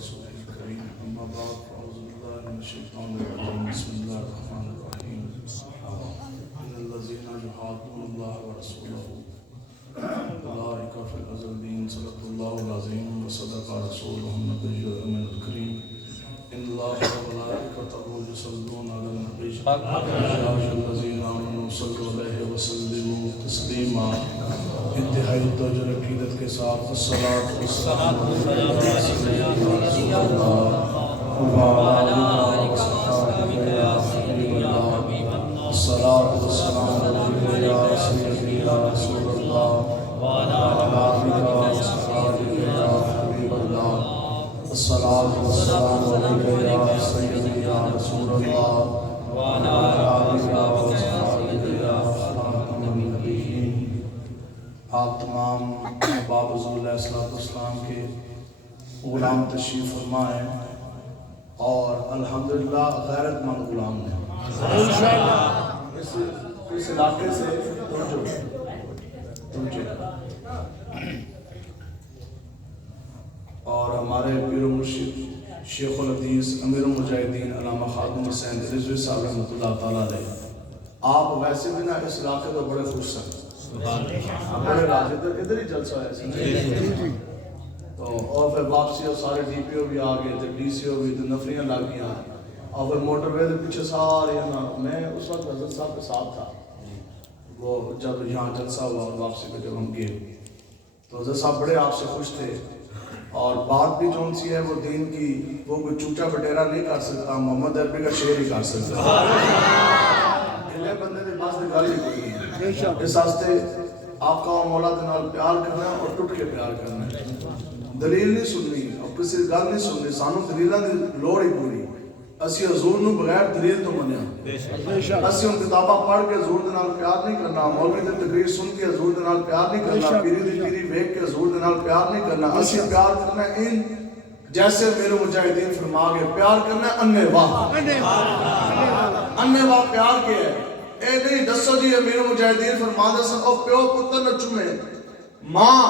ورسوله الكريم أما بعد فأعوذ بالله من الشيطان الرجيم بسم الله الرحمن الرحيم إن الذين يحادون الله ورسوله أولئك في الأذلين صدق الله العظيم وصدق رسوله النبي الأمين الكريم إن الله وملائكته يصلون على النبي يا أيها الذين آمنوا صلوا عليه وسلموا تسليما انتہائی توجہ عقیدت کے ساتھ الصلاۃ والسلام علی رسول اللہ وعلی آلہ وصحبہ یا حبیب اللہ الصلاۃ والسلام علیک یا سیدی یا رسول اللہ وعلی آلہ وصحبہ یا حبیب اللہ الصلاۃ والسلام علیک یا سیدی یا رسول اللہ وعلی آلہ وصحبہ یا خاتم النبیین۔ آپ تمام احباب حضور علیہ السلام کے غلام تشریف فرما ہیں اور الحمدللہ غیرت مند غلام ہیں۔ اس علاقے سے اور ہمارے پیر و مرشد شیخ الحدیث امیر المجاہدین علامہ خادم حسین رضوی صاحب رحمۃ اللہ تعالیٰ علیہ، آپ ویسے بھی نا اس علاقے کو بڑے خوش ہیں۔ ہمارے راجے ادھر ہی جلسہ ہے تو اور پھر واپسی اور سارے ڈی پی او بھی آ گئے تھے، ڈی سی او بھی، نفریاں لگ گئی اور پھر موٹر وے کے پیچھے سارے میں اس وقت حضرت صاحب کے ساتھ تھا وہ جب یہاں جلسہ ہوا اور واپسی پہ جب ہم گئے تو حضرت صاحب بڑے آپ سے خوش تھے اور بات بھی جو سی ہے وہ دین کی، وہ کوئی چوٹا بٹیرا نہیں کر سکتا، محمد عربی کا شعر ہی کر سکتا بندے نے بس گل ہی کوئی نہیں۔ اس واسطے آقا و مولا دے نال پیار کرنا اور ٹوٹ کے پیار کرنا، دلیل نہیں سننی اور کسی گل نہیں سننی، سانو دلیلاں دی لوڑ ہی پوری، اسی حضور نو بغیر دلیل تو منیا، اسی ان کتاباں پڑھ کے حضور دے نال پیار نہیں کرنا، مولوی دی تقریر سن کے حضور دے نال پیار نہیں کرنا، پیری دی پیری ویکھ کے حضور دے نال پیار نہیں کرنا، اسی پیار کرنا ان جیسے میرے مجاہدین فرما گئے پیار کرنا انے واہ پیار کے ہے۔ اے نہیں دسو جی امیر مجاہدین فرما دے سن او پیو پتر نہ چومے، ماں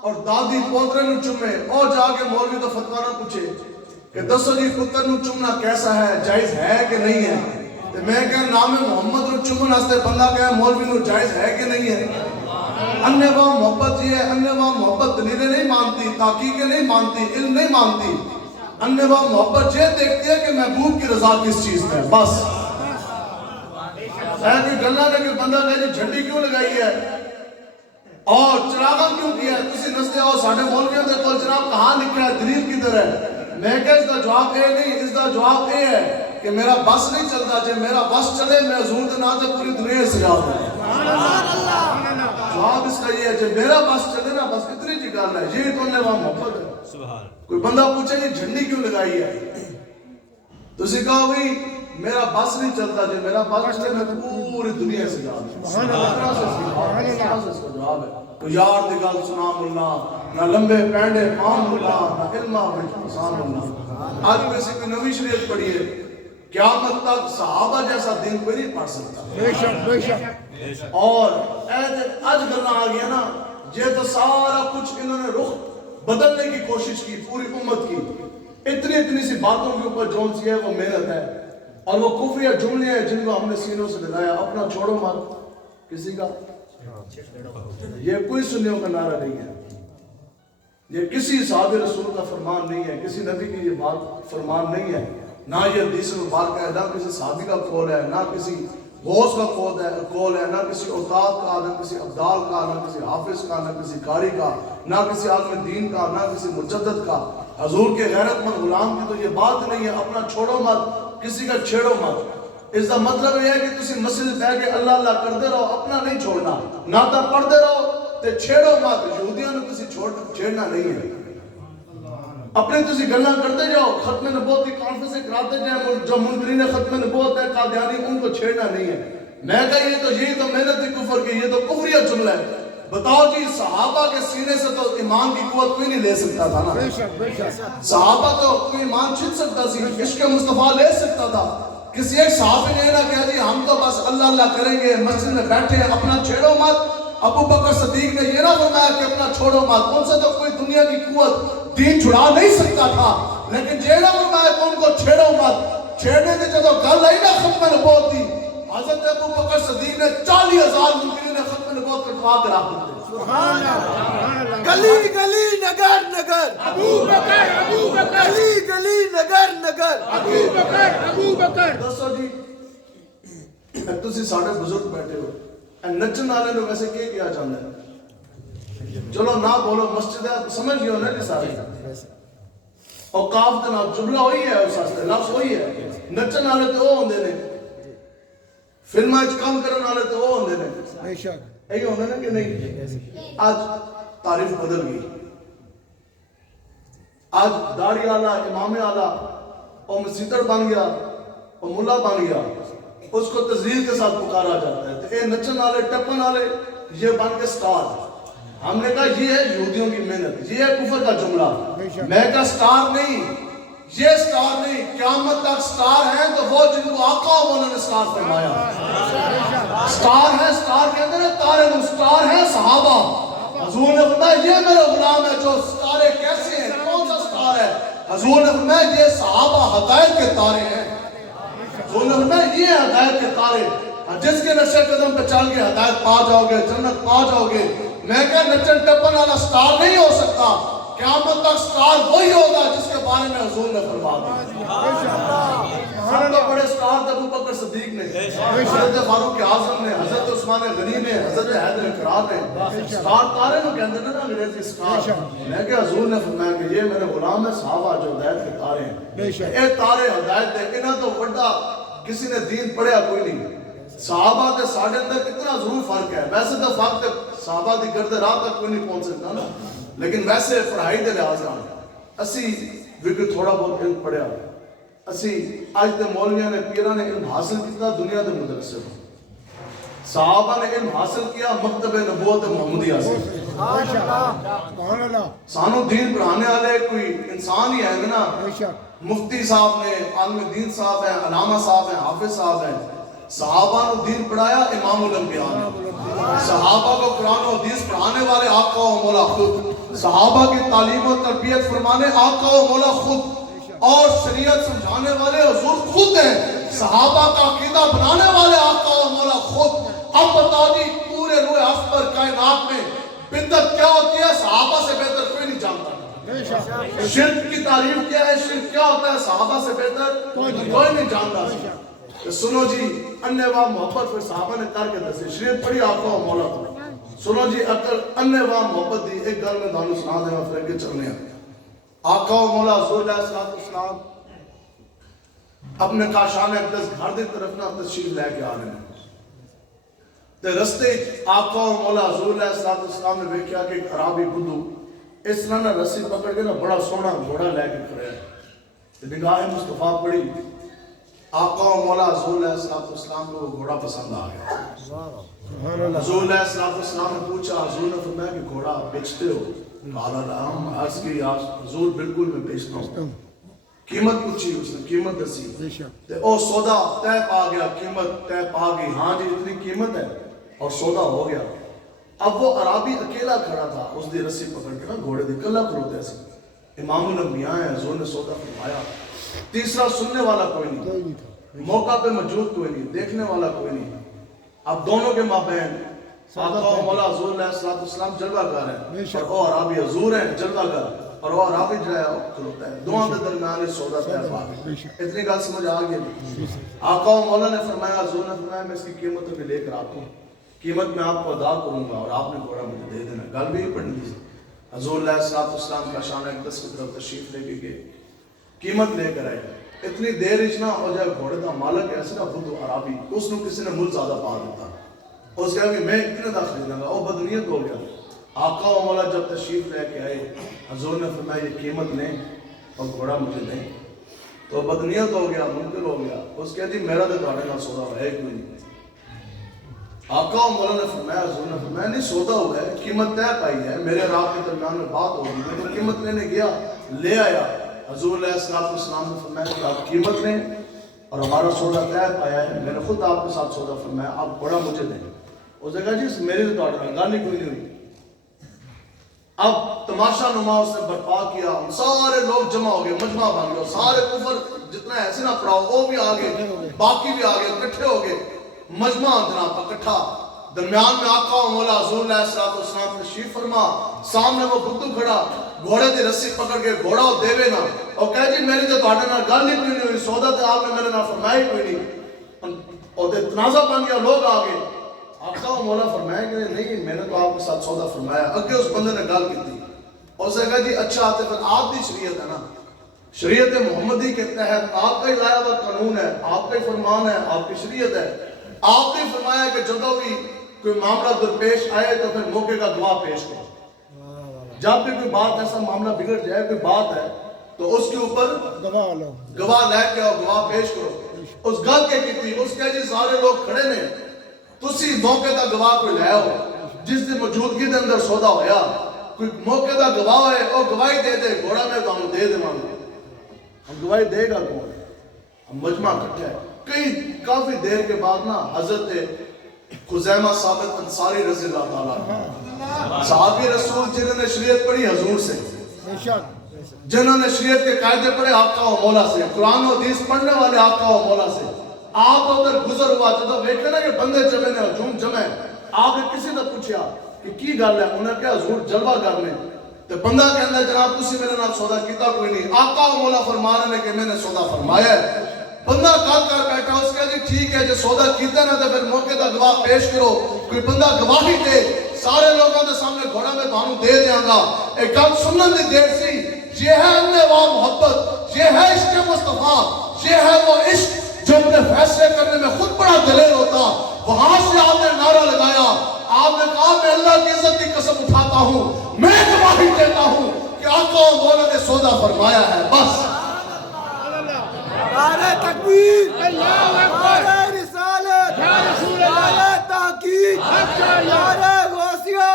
اور دادی پوترے نہ چومے، او جا کے مولوی تو فتویٰ نہ پوچھے کہ دسو جی پتر نہ چومنا کیسا ہے، جائز ہے کہ نہیں ہے؟ تو میں کہا نام محمد نہ چومن ہستے بندہ کہا مولوی نہ جائز ہے کہ نہیں ہے؟ انہ واہ محبت یہ ہے، انہ واہ محبت دلیلیں نہیں مانتی، تحقیقیں نہیں مانتی، علم نہیں مانتی، انہ واہ محبت یہ دیکھتی ہے کہ محبوب کی رضا کس چیز ہے، بس ایسی گلہ نے کہ بندہ کہے جھنڈی کیوں لگائی ہے اور چراغاں کیوں کیا ہے، تسی نستے آؤ ساڑھے مولویوں دے کول جناب کہاں لکھا ہے، دلیل کدھر ہے؟ میں کہ اس کا جواب اے نہیں، اس کا جواب اے ہے کہ میرا بس نہیں چلتا، جب میرا بس چلے میں حضور دے نام سے پوری دنیا سے جواب ہے۔ جواب اس کا یہ ہے جب میرا بس چلے نا بس اتنی جی گل ہے، یہ تو انہیں وہاں محبت ہے۔ کوئی بندہ پوچھے یہ جھنڈی کیوں لگائی ہے تو اسی کہا ہوئی میرا بس نہیں چلتا، جب میرا بس چلے میں پوری دنیا سے جواب ہے۔ تو یار دی گل سنا ملا نہ لمبے پینڈے پان ملا نہ علمہ بچ پسان ملا۔ آج کسی کوئی نوی شریعت پڑھی ہے، قیامت تک صحابہ جیسا دین کوئی نہیں پڑھ سکتا۔ اور آج گلنا آ گیا نا، یہ تو سارا کچھ انہوں نے رخ بدلنے کی کوشش کی پوری امت کی، اتنی سی باتوں کے اوپر جون سی ہے وہ محنت ہے اور وہ کفریہ جملے ہیں جن کو ہم نے سینوں سے لگایا، اپنا چھوڑو مت کسی کا، یہ کوئی سنیوں کا نعرہ نہیں ہے، یہ کسی صحابہ رسول کا فرمان نہیں ہے، کسی نبی کی یہ بات فرمان نہیں ہے، نہ یہ حدیث مبارکہ ہے، نہ کسی صحابی کا قول ہے، نہ کسی غوث کا قول ہے، نہ کسی اوتاد کا، نہ کسی ابدال کا، نہ کسی حافظ کا، نہ کسی قاری کا، نہ کسی عالم دین کا، نہ کسی مجدد کا۔ حضور کے غیرت مند غلام کی تو یہ بات نہیں ہے اپنا چھوڑو مت کسی کا چھیڑو مت۔ اس کا مطلب یہ ہے کہ تسی مسجد بہ کے اللہ اللہ کرتے رہو، اپنا نہیں چھوڑنا، نعتہ پڑھتے رہو تے چھیڑو مت، یہودیاں نے تسی چھیڑنا نہیں ہے، اپنے تسی گلہ کرتے جاؤ، ختم نبوت کی کانفرنس کراتے جائیں، جو منکرین ختم نبوت ہے قادیانی ان کو چھیڑنا نہیں ہے۔ میں کہا یہی تو محنت کفر کی، یہ تو کفریہ جملہ ہے۔ بتاؤ جی صحابہ کے سینے سے تو ایمان کی قوت کوئی نہیں لے سکتا تھا نا، صحابہ تو کوئی ایمان چھٹ سکتا سی، عشق مصطفیٰ لے سکتا تھا، کسی ایک صحابی نے نہ کہا جی ہم تو بس اللہ اللہ کریں گے، مسجد میں بیٹھے ہیں اپنا چھیڑو مت۔ ابو بکر صدیق نے یہ نہ فرمایا کہ اپنا چھوڑو مت، ان سے تو کوئی دنیا کی قوت دین چھڑا نہیں سکتا تھا، لیکن جیڑا فرمایا کہ ان کو چھیڑو مت. چھیڑنے کی جدو گل آئی نا ختم نبوت دی، حضرت ابو بکر صدیق نے 40,000 منکرین نے ختم نبوت کٹوا کر آپ دیتے. سبحان اللہ. گلی گلی نگر نگر ابو بکر، ابو بکر. گلی گلی نگر نگر ابو بکر، ابو بکر. دسو جی تسی ساڑھے بزرگ بیٹھے ہو، نچن والے نے ویسے کیا چاہتا ہے؟ چلو نہ بولو، مسجد ہے سمجھ گئے ہو نا جی سارے. اوقاف کے نام جملہ ہوئی ہے، اس واسطے لفظ ہوئی ہے. نچن والے تو وہ ہوندے نے، فلمیں وچ کام کرن والے تو وہ ہوندے نے. بے شک یہی ہوندے نا کہ نہیں؟ آج تعریف بدل گئی. آج داڑھی والا، امام والا اور مسیتر بن گیا اور ملا بن گیا، اس کو تذلیل کے ساتھ پکارا جاتا ہے. تو یہ نچن والے ٹپن والے یہ بن کے سٹار. ہم نے کہا یہ ہے یہودیوں کی محنت، یہ ہے کفر کا جملہ. میں کہا سٹار نہیں، یہ سٹار نہیں، قیامت تک سٹار ہیں تو وہ جن کو آقا و مولا نے سٹار فرمایا. سٹار ہے، سٹار کے اندر تارے میں سٹار ہے صحابہ. حضور نے فرمایا یہ میرے غلام ہے جو ستارے کیسے ہیں، کون سا سٹار ہے؟ حضور نے فرمایا یہ صحابہ ہدایت کے تارے ہیں. حضور نے فرمایا یہ ہدایت کے تارے، جس کے نقشے قدم پہ چل کے ہدایت پا جاؤ گے، جنت پا جاؤ گے. میں کہا نچن ٹپن والا سٹار نہیں ہو سکتا، قیامت تک سٹار وہی ہوگا جس کے بارے میں حضور نے فرمایا. سب تو بڑے سٹار تھے ابو بکر صدیق نے، حضرت فاروق اعظم نے، حضرت عثمان غنی نے، حضرت حیدر کرار نے. سٹار تارے نو کہندے نے نا انگریزی سٹار. میں کہ حضور نے فرمایا کہ یہ میرے غلام ہے صحابہ جو ہدایت کے تارے ہیں. اے تارے ہدایت دے، انہاں تو بڑا کسی نے دین پڑھیا کوئی نہیں. صحابہ تے ساڈے اندر کتنا ضرور فرق ہے. ویسے تو فرق صحابہ دی گرد راہ تک کوئی نہیں پہنچ سکتا نا، لیکن ویسے پڑھائی دے لحاظ نال اسی بھی تھوڑا بہت علم پڑھیا. اسی اج دے مولویاں نے پیراں نے علم حاصل کیتا دنیا دے مدرسے میں. صحابہ نے علم حاصل کیا مکتب نبوت محمدیہ سے. سبحان اللہ. سانو دین پڑھانے والے کوئی انسان ہی ہے نا. مفتی صاحب نے، عالم دین صاحب ہیں، علامہ صاحب ہیں، حافظ صاحب ہیں. صحابہ نے دین پڑھایا امام الانبیاء نے. صحابہ کو قرآن و حدیث پڑھانے والے آقا و مولا خود، صحابہ کی تعلیم و تربیت فرمانے آقا و مولا خود، اور شریعت سمجھانے والے حضور خود ہیں. صحابہ کا عقیدہ بنانے والے آقا و مولا خود. اب بتا دی پورے روح افق پر کائنات میں بدعت کیا ہوتی ہے صحابہ سے بہتر کوئی نہیں جانتا. شرک کی تعریف کیا ہے، شرک کیا ہوتا ہے صحابہ سے بہتر کوئی نہیں جانتا. سنو جی انواع محبت پھر صحابہ نے کر کے دسی. شریعت پڑھی آقا و مولا کو. سنو جی اکل انواع محبت دی ایک گل میں دانو سنا دینا پھر اگے چلنے ہیں. آقا و مولا حضور علیہ السلام اپنے کاشان اقدس گھر دی طرف نہ تشریف لے کے آ رہے ہیں. تے رستے آقا و مولا حضور علیہ السلام نے دیکھا کہ ایک عربی بدھو اس طرح نہ رسی پکڑ کے نہ بڑا سونا گھوڑا لے کے کھڑا ہے. تے نگاہ مصطفیٰ پڑی. آقا و مولا حضور علیہ السلام کو وہ گھوڑا پسند آ گیا. حضور علیہ السلام نے پوچھا، حضور نے فرمایا کہ گھوڑا بیچتے ہو؟ قال نعم. عرض کی حضور بالکل میں بیچتا ہوں. قیمت پوچھی، اس نے قیمت دسی تے او سودا طے پا گیا. قیمت طے پا گئی، ہاں جی اتنی قیمت ہے، اور سودا ہو گیا. اب وہ عربی اکیلا کھڑا تھا اس دی رسی پکڑ کے نا گھوڑے دی کلا کھلوتے سی. امام الانبیاء ہیں، حضور نے سودا فرمایا. تیسرا سننے والا کوئی نہیں، موقع پہ موجود کوئی نہیں، دیکھنے والا کوئی نہیں. اب دونوں کے مابین آقا و مولا حضور علیہ السلام جلوہ گر ہیں اور وہ عربی حضور ہیں جلوہ گر، اور وہ عربی جو ہے کھلوتا ہے. دونوں کے درمیان اس سودا طے پا گیا. اتنی گل سمجھ آ گئی. آقا و مولا نے فرمایا، حضور نے فرمایا میں اس کی قیمت بھی لے کر آتا ہوں، قیمت میں آپ کو ادا کروں گا اور آپ نے گھوڑا مجھے دے دینا. گل بھی پڑھنی تھی. حضور علیہ السلام کا شان اقدس کی طرف تشریف لے کے گئے، قیمت لے کر آئے. اتنی دیر اچنا ہو جائے گھوڑے کا مالک ایسے نا بدھو عربی، اس نے کسی نے مل زیادہ پا دیتا. اس کہا کہ میں اتنے دا خریدوں گا. وہ بدنیت ہو گیا. آقا و مولا جب تشریف لے کے آئے، حضور نے فرمایا یہ قیمت لیں اور گھوڑا مجھے دیں. تو بدنیت ہو گیا، منکر ہو گیا. اس کہا جی میرا تو تھوڑے نال سودا ہوا ہے کوئی نہیں. آقا و مولا نے فرمایا، حضور نے فرمایا نہیں سودا ہوا ہے، قیمت طے پائی ہے، میرے اور آپ کے درمیان میں بات ہوگی. میں تو قیمت لینے گیا، لے آیا. حضور علیہ السلام نے فرمایا کہ آپ قیمت لیں اور ہمارا سودا طے پایا ہے. میں نے خود آپ کے ساتھ سودا فرمایا، آپ گھوڑا مجھے دیں. اس نے کہا جی میری تو گل ہی کوئی نہیں ہوئی. اب تماشا نما اس نے برپا کیا، سارے لوگ جمع ہو گئے، مجمع بن گیا، سارے کفر جتنا ایسے نہ پڑھاؤ وہ بھی آگے، باقی بھی آگے، اکٹھے ہو گئے، مجمع جناب اکٹھا، درمیان میں آقا و مولا حضور علیہ السلام تشریف فرما، سامنے وہ بدھو کھڑا، گھوڑے دی رسی پکڑ کے گھوڑا ہو دیوے نا، اور کہے جی میری تو تہاڈے نال گل ہی کوئی نہیں ہوئی، سودا تے آپ نے میرے نال فرمایا کوئی نہیں، اور تے تنازع بن گیا، لوگ آ گئے، آقا و مولا فرمایا کہ نہیں میں نے تو آپ کے ساتھ سودا فرمایا، اگے اس بندے نے گل کی تھی، اور اسے کہا جی اچھا آتے پھر آپ دی شریعت ہے نا، شریعت محمدی کے تحت آپ کا ہی لایا ہوا قانون ہے، آپ کا ہی فرمان ہے، آپ کی شریعت ہے، آپ نے فرمایا کہ جدو بھی کوئی معاملہ درپیش آئے تو پھر موقع کا گواہ پیش کرو، جب بھی کوئی بات ایسا معاملہ بگڑ جائے، کوئی بات ہے تو اس کے اوپر گواہ لے کے اور گواہ پیش کرو، اس گل کے کی تھی، اس کے جی سارے لوگ کھڑے نے، تسی موقع کا گواہ کوئی لے ہو، جس دی موجودگی دے اندر سودا ہویا، کوئی موقع کا گواہ ہے اور گواہی دے دے، گھوڑا میں تو ہم دے دے مانگے، ہم گواہی دے گا کون، ہم مجمع کٹھا ہے، کافی دیر کے بعد نا حضرت خزیمہ ثابت انصاری رضی اللہ تعالیٰ صحابی رسول جنہوں نے شریعت پڑھی حضور سے، جنہوں نے شریعت کے قاعدے پڑھے آقا و مولا سے، قرآن و حدیث پڑھنے والے آقا و مولا سے، آپ ادھر گزر ہوا جب دیکھے نا کہ بندے جمع نے ہجوم جمع، آپ نے کسی نے پوچھا کہ کی گل ہے، انہوں نے کہا حضور جلوہ کرنے، تو بندہ کہتا ہے جناب تسی میرے نال سودا کیتا کوئی نہیں، آقا و مولا فرما رہے ہیں کہ میں نے سودا فرمایا ہے، بندہ کال کر بیٹھا، اس کہا جی ٹھیک ہے جو سودا کیتا نہ تو پھر موقع کا گواہ پیش کرو، کوئی بندہ گواہی دے، سارے لوگوں کے سامنے گھوڑا میں تانوں دے دیاں گا، ایک گل سنن دی دیر سی، یہ ہے انواع محبت، یہ ہے عشق مصطفیٰ، یہ ہے وہ عشق جو اپنے فیصلے کرنے میں خود بڑا دلیر ہوتا، وہاں سے آپ نے نعرہ لگایا، آپ نے کہا میں اللہ کی عزت کی قسم اٹھاتا ہوں، میں گواہی دیتا ہوں کہ آقا و مولا نے سودا فرمایا ہے، بس نعرہ تکبیر، نعرہ رسالت، نعرہ تحقیق، نعرہ غوثیہ،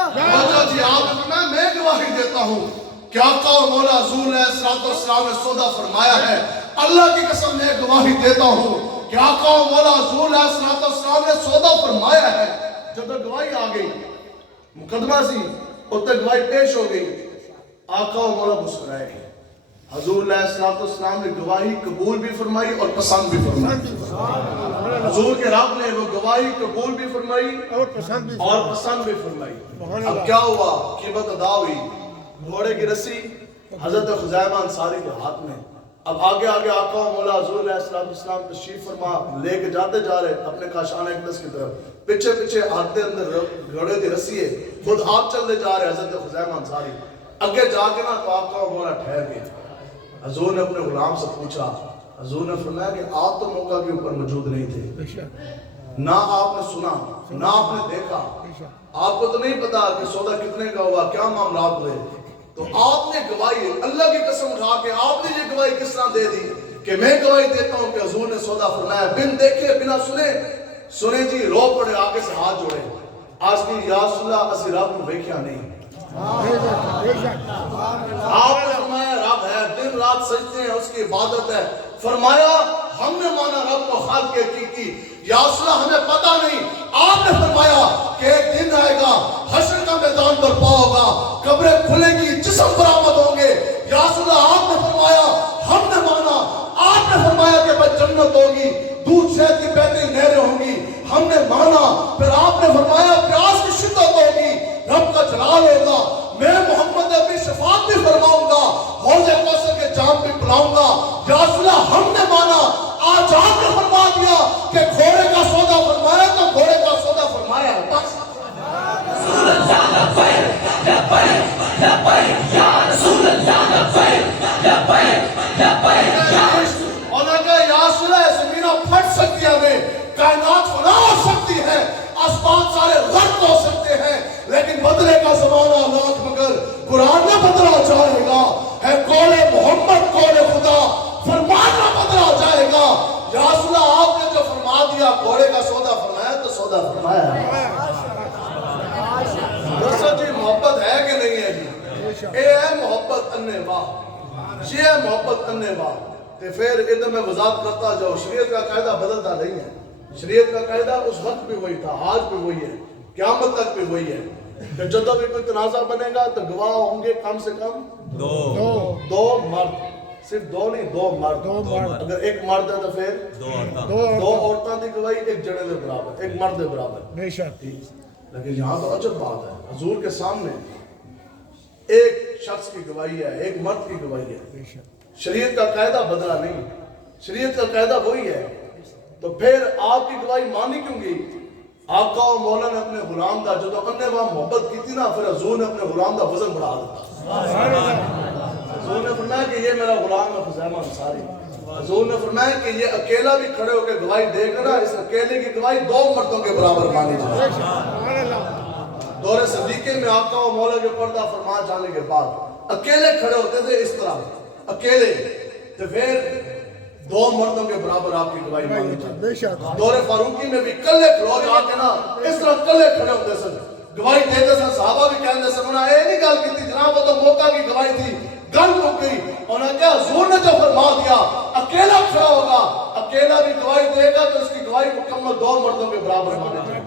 جی آپ نے میں گواہی دیتا ہوں کہ آقا و مولا حضور علیہ السلام نے سودا فرمایا ہے، اللہ کی قسم میں گواہی دیتا ہوں کہ آقا و مولا حضور علیہ السلام نے سودا فرمایا ہے، جب تک گواہی آ گئی مقدمہ سی اب تک گواہی پیش ہو گئی، آقا و مولا مسکرائے گئے، حضور علیہ السلام نے گواہی قبول بھی فرمائی اور پسند بھی فرمائی، حضور کے رب نے وہ گواہی قبول بھی فرمائی اور پسند بھی فرمائی، اب کیا ہوا قیمت ادا ہوئی، گھوڑے کی رسی حضرت خزیمہ انصاری کے ہاتھ میں، اب آگے آگے آقا و مولا حضور علیہ السلام تشریف فرما لے کے جاتے جا رہے اپنے کاشان اقدس کی طرف، پیچھے پیچھے ہاتھ دے اندر گھوڑے کی رسی ہے، خود آپ چلتے جا رہے حضرت خزیمہ انصاری، اگے جا کے نا تو آقا و مولا ٹھہر گئے، حضور نے اپنے غلام سے پوچھا، حضور نے فرمایا کہ آپ تو موقع کے اوپر موجود نہیں تھے، نہ آپ نے سنا نہ آپ نے دیکھا، آپ کو تو نہیں پتا کہ سودا کتنے کا ہوا، کیا معاملات ہوئے، تو آپ نے گواہی اللہ کی قسم اٹھا کے آپ نے یہ گواہی کس طرح دے دی کہ میں گواہی دیتا ہوں کہ حضور نے سودا فرمایا، بن دیکھے بنا سنے جی رو پڑے، آگے سے ہاتھ جوڑے، آج کی یا رسول اللہ اسی رب کو ویکھیا نہیں، آپ نے فرمایا رب ہے، دن رات سجدے ہیں، اس کی عبادت ہے، فرمایا ہم نے مانا رب کو خالق حقیقی، یا رسول اللہ ہمیں پتہ نہیں، آپ نے فرمایا کہ ایک دن آئے گا حشر کا میدان برپا ہوگا، قبریں کھلے گی، جسم برآمد ہوں گے، یا رسول اللہ آپ نے فرمایا ہم نے مانا، آپ نے فرمایا کہ بس جنت ہوگی، دودھ شہد کی بہتی نہریں ہوں گی، ہم نے مانا، پھر آپ نے فرمایا پیاس کی شدت ہوگی، رب کا جلال ہوگا، میں محمد اپنی شفاعت بھی فرماؤں گا، حوض کوثر کے جام بھی پلاؤں گا، یا رسول اللہ ہم نے مانا، آج آپ نے فرما دیا کہ گھوڑے کا سودا فرمایا تو گھوڑے کا سودا فرمایا ہے، بس رسول اللہ لبیک لبیک لبیک یا رسول اللہ لبیک لبیک لبیک یا اور اگر یا رسول اللہ زمینہ پھٹ سکتی ہے ہمیں، کائنات فنا ہو سکتی ہے، آسمان سارے غرق ہو سکتے ہیں، لیکن بدلے کا زمانہ لاکھ مگر قرآن نہ بدلا جائے گا، ہے قول محمد قول خدا، فرمان نہ بدلا جائے گا، یا رسول اللہ آپ نے جو فرما دیا گھوڑے کا سودا فرمایا تو سودا فرمایا ہے، دوستو جی محبت ہے کہ نہیں ہے جی، اے ہے محبت انواع، یہ ہے محبت انواع، تو پھر ادھر میں وضاحت کرتا جاؤ، شریعت کا قاعدہ بدلتا نہیں ہے، شریعت کا قاعدہ اس وقت بھی وہی تھا، آج بھی وہی ہے، قیامت تک بھی وہی ہے، کہ جب بھی کوئی تنازع بنے گا تو گواہ ہوں گے کم سے کم دو مرد، صرف دو نہیں، دو مرد. اگر ایک مرد ہے تو پھر دو عورتوں کی گواہی ایک جنے دے برابر، ایک مرد دے برابر. بے شک. لیکن یہاں تو عجب بات ہے، حضور کے سامنے ایک شخص کی گواہی ہے، ایک مرد کی گواہی ہے. بے شک. شریعت کا قاعدہ بدلا نہیں، شریعت کا قاعدہ وہی ہے. تو پھر آپ کی گواہی مانی کیوں گئی؟ آقا و مولا نے اپنے غلام دا جو انہیں وہاں محبت کی تھی نا، پھر حضور نے اپنے غلام دا وزن بڑھا دیتا. حضور نے فرمایا کہ یہ میرا غلام ہے خزیمہ انصاری. حضور نے فرمایا کہ یہ اکیلا بھی کھڑے ہو کے گواہی دے کر اس اکیلے کی گواہی دو مردوں کے برابر مانی جائے. دور صدیقے میں آقا و مولا کے پردہ فرما جانے کے بعد اکیلے کھڑے ہوتے تھے اس طرح، اکیلے، تو پھر دو مردوں کے برابر آپ کی گواہی مانی جائے. دور فاروقی میں بھی کلے کھڑو کے آکے نا اس طرح کلے کھڑے ہوتے سن، گواہی دیتے سن. صحابہ بھی کہنے سن، انہوں نے نہیں گل کی تھی جناب، وہ تو موقع کی گواہی تھی، گل رک گئی. انہوں نے کہا حضور نے جو فرما دیا اکیلا کھڑا ہوگا، اکیلا بھی گواہی دے گا تو اس کی گواہی مکمل دو مردوں کے برابر مانی جائے.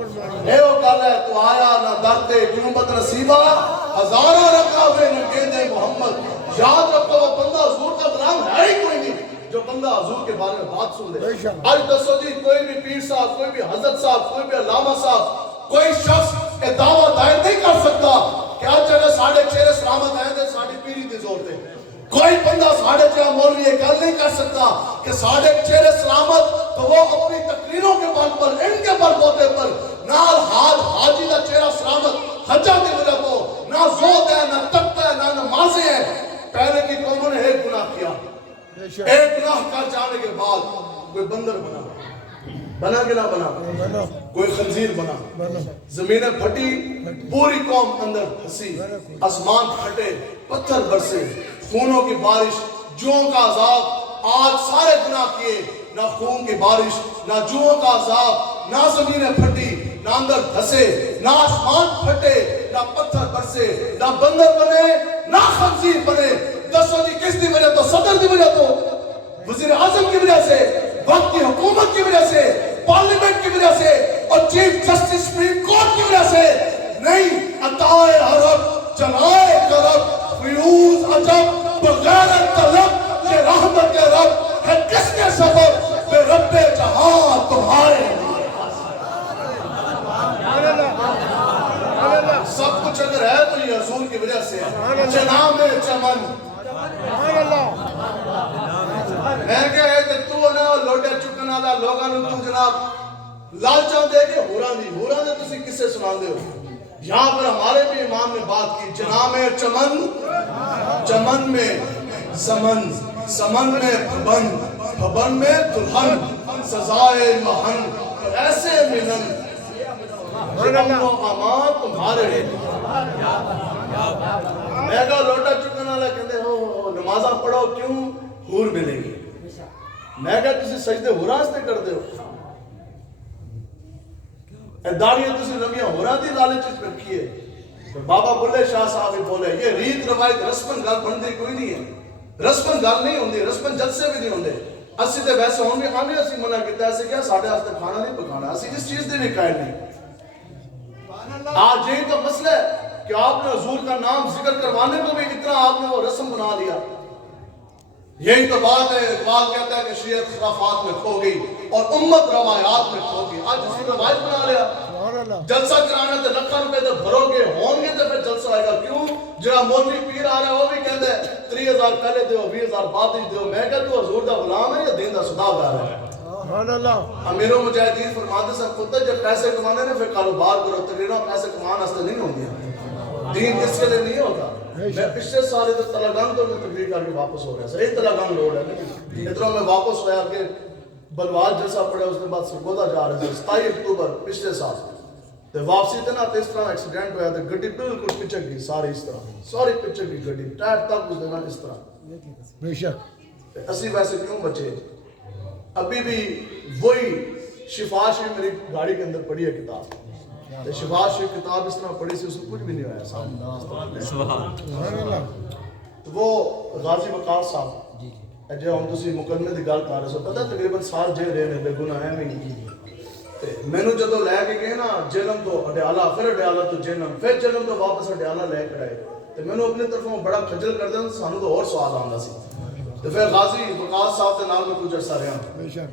اے وہ گل ہے تو آیا نہ درتے جنوبت نصیبہ، ہزارہ رکھا ہوئے نہ گیندے محمد. یاد رکھو وہ بندہ حضور کا غلام ہے ہی کوئی نہیں جو بندہ حضور کے بارے میں بات سن لے. آج دسو جی، کوئی بھی پیر صاحب، کوئی بھی حضرت صاحب، کوئی بھی علامہ صاحب، کوئی شخص یہ دعویٰ دائر نہیں کر سکتا کہ آج جگہ ساڑھے چہرے سلامت ہیں تو ساڑھے پیری دی زور دے. کوئی بندہ ساڑھے چہرے مولوی یہ گل نہیں کر سکتا کہ ساڑھے چہرے سلامت تو وہ اپنی تقریروں کے بل پر، ان کے بل بوتے پر نال حاجی کا چہرہ سلامت حجہ کی وجہ تو نہ زود ہے، نہ تقوی ہے، نہ نمازیں ہیں. پہلے کی قوموں نے ایک گناہ کیا، ایک گناہ کر جانے کے بعد کوئی بندر بنا کہ نہ بنا، کوئی خنزیر بنا، زمینیں پھٹی، پوری قوم اندر پھنسی، آسمان پھٹے، پتھر برسے، خونوں کی بارش، جوؤں کا عذاب. آج سارے گناہ کیے، نہ خون کی بارش، نہ جوؤں کا عذاب، نہ زمینیں پھٹی، نہ اندر دھسے، نہ آسمان پھٹے، نہ پتھر برسے، نہ بندر بنے، نہ خنزیر بنے. دسو جی کس دی وجہ تو؟ صدر دی وجہ تو، وزیر اعظم کی وجہ سے، وقت کی حکومت کی وجہ سے، پارلیمنٹ کی وجہ سے، اور چیف جسٹس سپریم کورٹ کی وجہ سے نہیں. عطائے عرب، جلائے کرب، فیوز عجب، بغیرت طلب، یہ رحمت رب ہے کس کے سبب؟ بے رب جہاں تمہارے. سب کچھ اگر ہے تو یہ حضور کی وجہ سے ہے. جناب چمن میں کہے کہ تو نہ لوٹے چکن والا لوگاں نوں تو جناب لالچاں دے کے ہوراں دے تسی کسے سناندے ہو. یہاں پر ہمارے بھی امام نے بات کی، جناب چمن، چمن میں سمن، سمن میں پھبن، پھبن میں دلہن، سزائے مہن، ایسے ملن امن و امان تمہارے. میں کہا لوٹا چکن والا کہندے ہو نمازاں پڑھو کیوں؟ حور ملے گی. میں کہا تسی سجدے ہوراں سے کردے ہو، اے داڑیاں تسی لمبیاں ہوراں دی لالچ وچ رکھی ہے. بابا بلے شاہ صاحب بھی بولے یہ ریت روایت رسمن گل بندی کوئی نہیں ہے، رسمن گل نہیں ہوندی، رسمن جلسے بھی نہیں ہوندے. اسی تے ویسے ہون بھی آنے اسی منع کیتا ایسے کیا ساڈے واسطے کھانا نہیں پکانا، اسی اس چیز دے بھی قائل نہیں. آج یہی تو مسئلہ ہے کہ آپ نے حضور کا نام ذکر کروانے کو بھی اتنا آپ نے وہ رسم بنا لیا. یہی تو بات ہے، اقبال کہتا ہے کہ شریعت خرافات میں کھو گئی اور امت روایات میں کھو گئی. آج اسی روایت بنا لیا. جلسہ کرانا تے لکھاں روپے تے بھرو گے ہون گے تے پھر جلسہ آئے گا. کیوں؟ جڑا مولوی پیر آ رہا ہے وہ بھی کہندا ہے 30,000 پہلے دیو، 20,000 بعد دیو. میں کہتا تو حضور دا غلام ہے یا دین دا سوداگر ہے؟ امیر و مجاہدین فرماتے ہیں پتر جب پیسے کمانے نے پھر کاروبار کرو، تقریروں پیسے کمان واسطے نہیں ہوندی، دین کس کے لیے نہیں ہوتا. میں پچھلے سال ادھر تلاگنگ تو میں تقریر کر کے واپس ہو رہا ہے. صحیح تلاگنگ روڈ ہے، ادھر میں واپس ہوا کہ بلوال جیسا پڑے، اس کے بعد سرگودا جا رہے تھے 27 اکتوبر پچھلے سال. تو واپسی تھے نا تو اس طرح ایکسیڈنٹ ہوا تھا، گڈی بالکل پچک گئی ساری، اس طرح ساری پچک گئی گڈی، ٹائر تک اس دینا اس طرح. بے شک اسی ویسے کیوں بچے؟ ابھی بھی وہی شفا شریف میری گاڑی کے اندر پڑھی ہے کتاب. شفا شریف کتاب اس طرح پڑھی سی اس میں کچھ بھی نہیں ہوا سامنے. تو وہ غازی وقار صاحب جو ہم تسی مقدمے دی گل کر رہے سو، پتہ تقریباً سال جیل رہے نے بے گناہ ہے نہیں. ਤੇ ਮੈਨੂੰ ਜਦੋਂ ਲੈ ਕੇ ਗਏ ਨਾ ਜੇਲਮ ਤੋਂ ਅਡਿਆਲਾ, ਫਿਰ ਅਡਿਆਲਾ ਤੋਂ ਜੇਲਮ, ਫਿਰ ਜੇਲਮ ਤੋਂ ਵਾਪਸ ਅਡਿਆਲਾ ਲੈ ਕੇ ਆਏ ਤੇ ਮੈਨੂੰ ਆਪਣੀ ਤਰਫੋਂ ਬੜਾ ਖੱਜਲ ਕਰਦੇ ਹਨ, ਸਾਨੂੰ ਤਾਂ ਹੋਰ ਸਵਾਦ ਆਉਂਦਾ ਸੀ। ਤੇ ਫਿਰ ਗਾਜ਼ੀ ਵਕਾਸ ਸਾਹਿਬ ਦੇ ਨਾਲ ਮੈਂ ਕੁਝ ਅਰਸਾ ਰਿਹਾ ਬੇਸ਼ੱਕ।